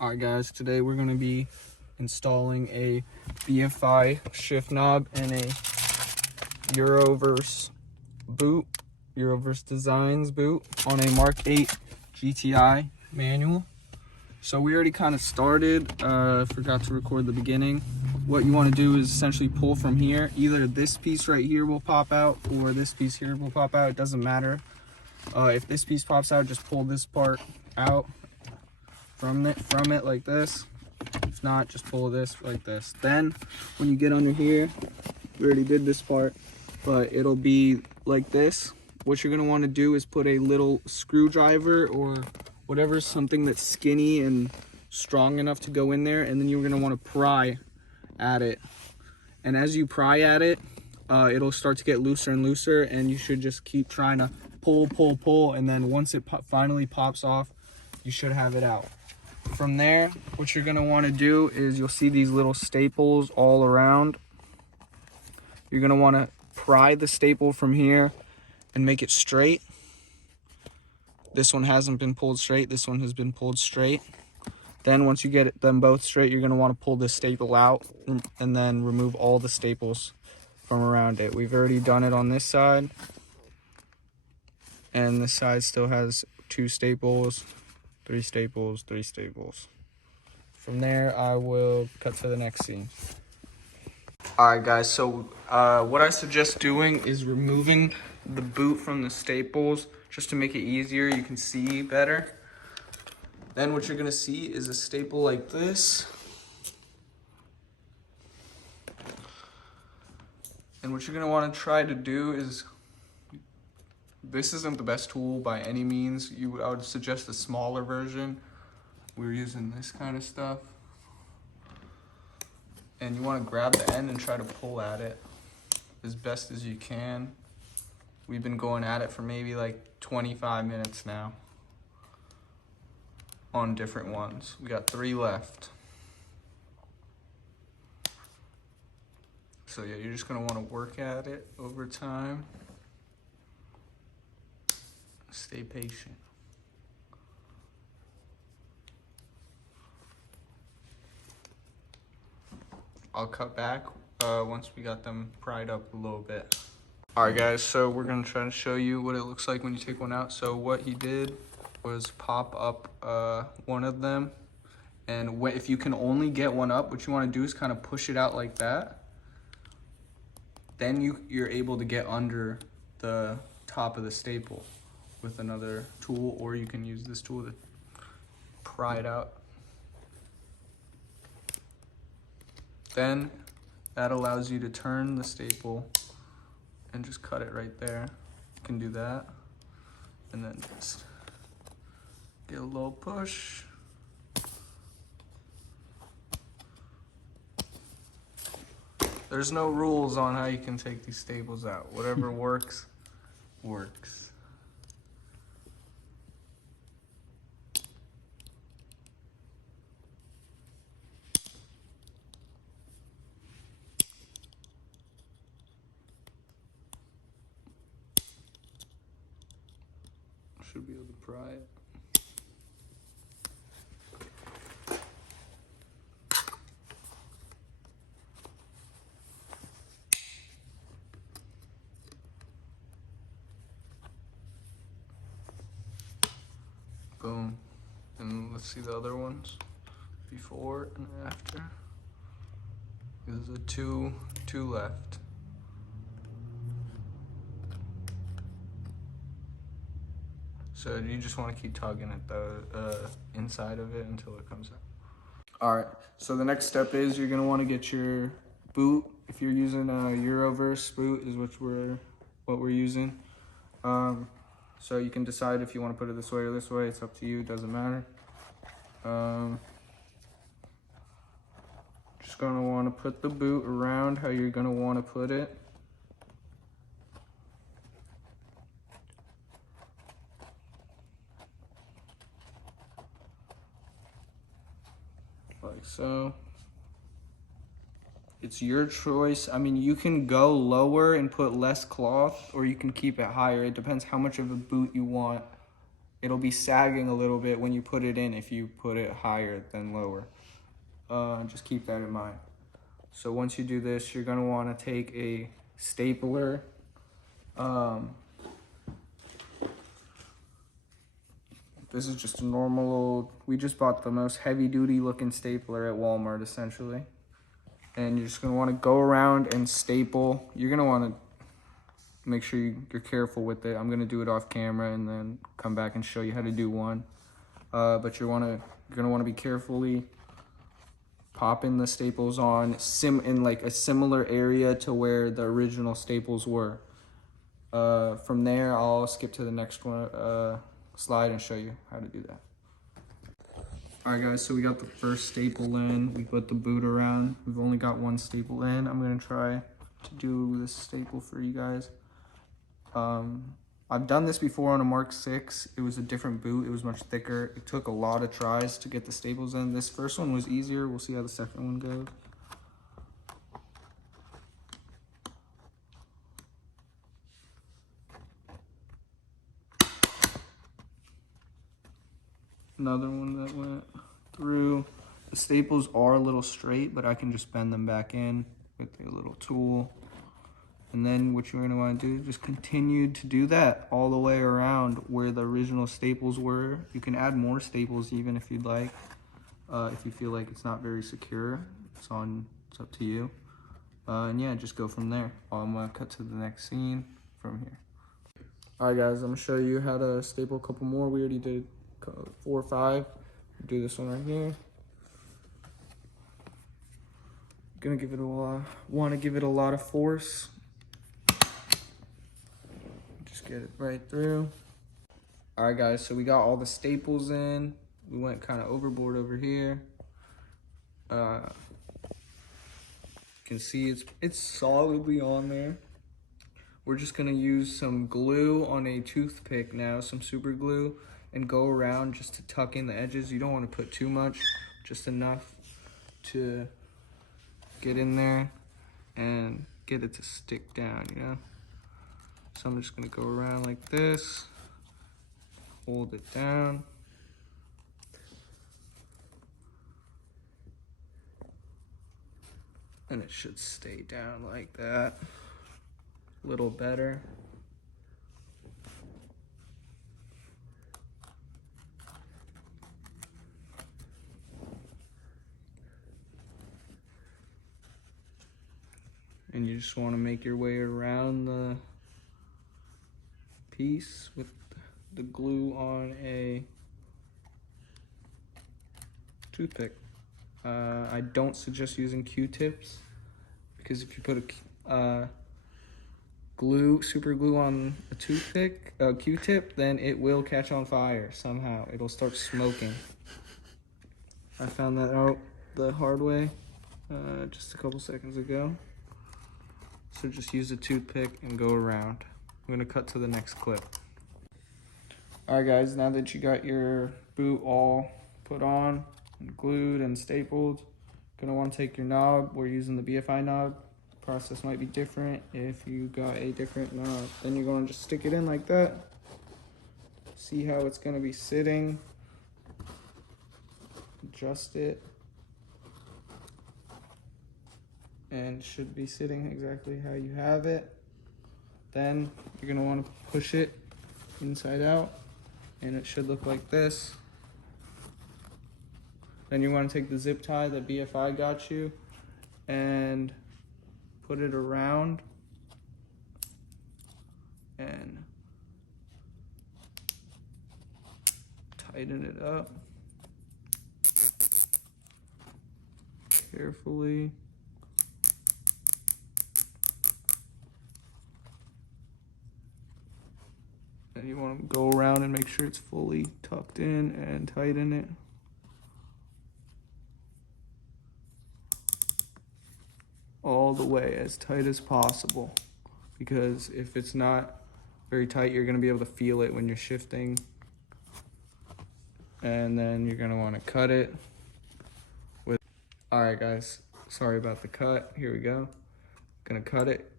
Alright guys, today we're going to be installing a BFI shift knob and a Euroverse boot, Euroverse Designs boot on a Mark 8 GTI manual. So we already kind of started, forgot to record the beginning. What you want to do is essentially pull from here. Either this piece right here will pop out or this piece here will pop out, it doesn't matter. If this piece pops out, just pull this part out from it like this. If not, just pull this like this. Then when you get under here, we already did this part, but it'll be like this. What you're going to want to do is put a little screwdriver or whatever, something that's skinny and strong enough to go in there, and then you're going to want to pry at it. And as you pry at it, it'll start to get looser and looser, and you should just keep trying to pull, and then once it finally pops off, you should have it out. From there, what you're going to want to do is, you'll see these little staples all around. You're going to want to pry the staple from here and make it straight. This one hasn't been pulled straight, this one has been pulled straight. Then once you get them both straight, you're going to want to pull this staple out and then remove all the staples from around it. We've already done it on this side, and this side still has 2 staples, 3 staples, 3 staples. From there, I will cut to the next scene. Alright guys, so what I suggest doing is removing the boot from the staples just to make it easier, you can see better. Then what you're going to see is a staple like this. And what you're going to want to try to do is, this isn't the best tool by any means. I would suggest a smaller version. We're using this kind of stuff. And you want to grab the end and try to pull at it as best as you can. We've been going at it for maybe like 25 minutes now on different ones. We got 3 left. So yeah, you're just going to want to work at it over time. Stay patient. I'll cut back once we got them pried up a little bit. Alright guys, so we're going to try to show you what it looks like when you take one out. So what he did was pop up one of them. And if you can only get one up, what you want to do is kind of push it out like that. Then you're able to get under the top of the staple with another tool, or you can use this tool to pry it out. Then that allows you to turn the staple and just cut it right there. You can do that, and then just get a little push. There's no rules on how you can take these staples out. Whatever works, works. Should be able to pry it. Boom. And let's see the other ones before and after. There's a two left. So you just want to keep tugging at the inside of it until it comes out. All right, so the next step is you're gonna want to get your boot. If you're using a Euroverse boot is what we're using. So you can decide if you want to put it this way or this way. It's up to you, it doesn't matter. Just gonna want to put the boot around how you're gonna want to put it. Like so. It's your choice. I mean, you can go lower and put less cloth, or you can keep it higher. It depends how much of a boot you want. it'll be sagging a little bit when you put it in if you put it higher than lower. Just keep that in mind. So once you do this, you're gonna wanna take a stapler. This is just a normal old, we just bought the most heavy duty looking stapler at Walmart essentially. And you're just gonna wanna go around and staple. You're gonna wanna make sure you're careful with it. I'm gonna do it off camera and then come back and show you how to do one. But you're gonna wanna be carefully popping the staples on in like a similar area to where the original staples were. From there, I'll skip to the next one, slide and show you how to do that. All right guys, so we got the first staple in. We put the boot around. We've only got one staple in. I'm gonna try to do this staple for you guys. I've done this before on a Mark 6. It was a different boot. It was much thicker. It took a lot of tries to get the staples in. This first one was easier. We'll see how the second one goes. Another one that went through. The staples are a little straight, but I can just bend them back in with a little tool. And then what you're gonna wanna do is just continue to do that all the way around where the original staples were. You can add more staples even if you'd like. If you feel like it's not very secure, it's up to you. And yeah, just go from there. I'm gonna cut to the next scene from here. All right guys, I'm gonna show you how to staple a couple more. We already did 4 or 5. Do this one right here. Gonna give it want to give it a lot of force. Just get it right through. All right guys, so we got all the staples in. We went kind of overboard over here. You can see it's solidly on there. We're just gonna use some glue on a toothpick now, some super glue, and go around just to tuck in the edges. You don't want to put too much, just enough to get in there and get it to stick down, you know? So I'm just gonna go around like this, hold it down. And it should stay down like that, a little better. And you just want to make your way around the piece with the glue on a toothpick. I don't suggest using Q-tips because if you put a super glue on a toothpick, Q-tip, then it will catch on fire somehow. It'll start smoking. I found that out the hard way just a couple seconds ago. So just use a toothpick and go around. I'm gonna cut to the next clip. All right guys, now that you got your boot all put on and glued and stapled, gonna want to take your knob. We're using the BFI knob. Process might be different if you got a different knob. Then you're gonna just stick it in like that. See how it's gonna be sitting. Adjust it. And should be sitting exactly how you have it. Then you're gonna want to push it inside out and it should look like this. Then you want to take the zip tie that BFI got you and put it around and tighten it up carefully. And you want to go around and make sure it's fully tucked in and tighten it. All the way as tight as possible, because if it's not very tight, you're going to be able to feel it when you're shifting. And then you're going to want to cut it with. All right guys, sorry about the cut. Here we go. Gonna cut it.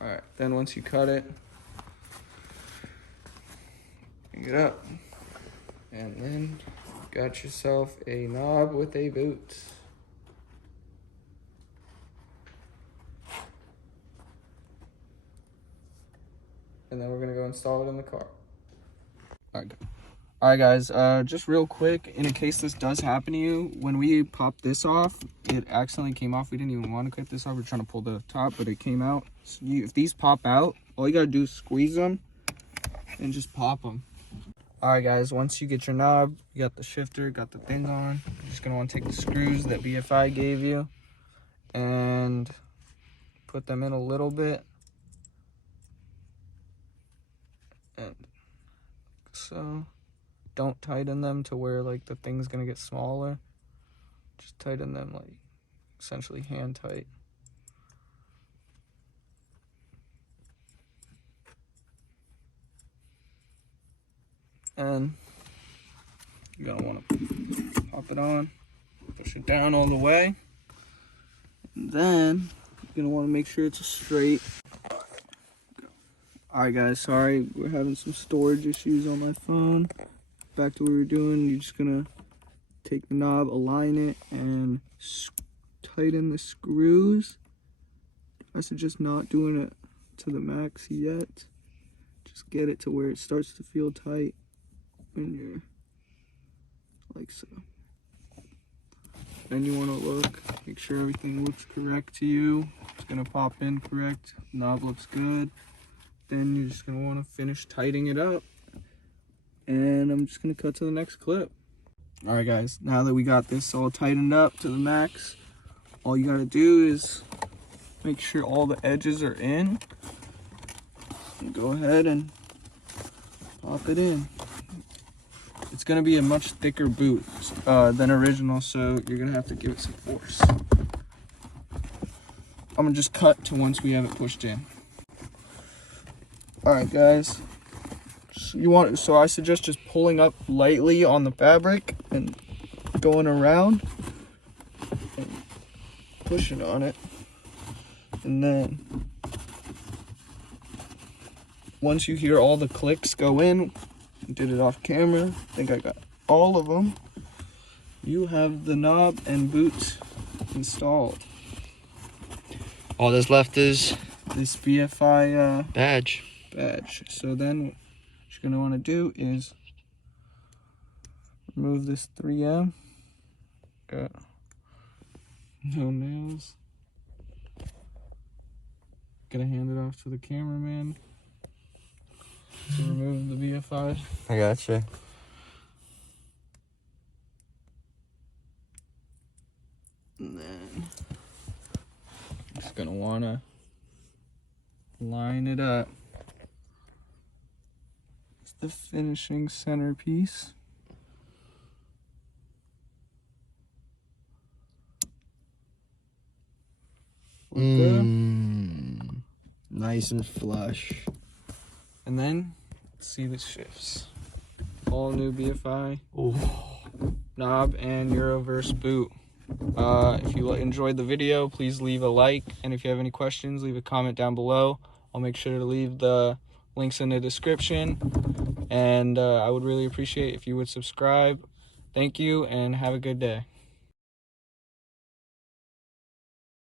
All right, then once you cut it, pick it up, and then got yourself a knob with a boot. And then we're gonna go install it in the car. All right, guys, just real quick, in case this does happen to you, when we popped this off, it accidentally came off. We didn't even want to cut this off. We're trying to pull the top, but it came out. So if these pop out, all you gotta do is squeeze them and just pop them. All right, guys, once you get your knob, you got the shifter, got the thing on, you're just gonna want to take the screws that BFI gave you and put them in a little bit. And so don't tighten them to where like the thing's gonna get smaller. Just tighten them like essentially hand tight. And you're gonna want to pop it on, push it down all the way, and then you're gonna want to make sure it's straight. Alright, guys, sorry, we're having some storage issues on my phone. Back to what we were doing, you're just gonna take the knob, align it, and tighten the screws. I suggest not doing it to the max yet. Just get it to where it starts to feel tight when you're like so. Then you want to look, make sure everything looks correct to you. It's gonna pop in correct, knob looks good. Then you're just gonna want to finish tightening it up. And I'm just gonna cut to the next clip. All right, guys, now that we got this all tightened up to the max, all you gotta do is make sure all the edges are in. And go ahead and pop it in. It's gonna be a much thicker boot than original, so you're gonna have to give it some force. I'm gonna just cut to once we have it pushed in. All right, guys. So I suggest just pulling up lightly on the fabric and going around and pushing on it. And then once you hear all the clicks go in, I did it off camera, I think I got all of them, you have the knob and boot installed. All that's left is this BFI badge. So then what you're going to want to do is remove this 3M. Got no nails. Gonna hand it off to the cameraman to remove the BFI. I gotcha. And then just gonna wanna line it up. It's the finishing centerpiece. Nice and flush. And then see the shifts. All new BFI knob and Euroverse boot. If you enjoyed the video, please leave a like, and if you have any questions, leave a comment down below. I'll make sure to leave the links in the description, and I would really appreciate if you would subscribe. Thank you, and have a good day.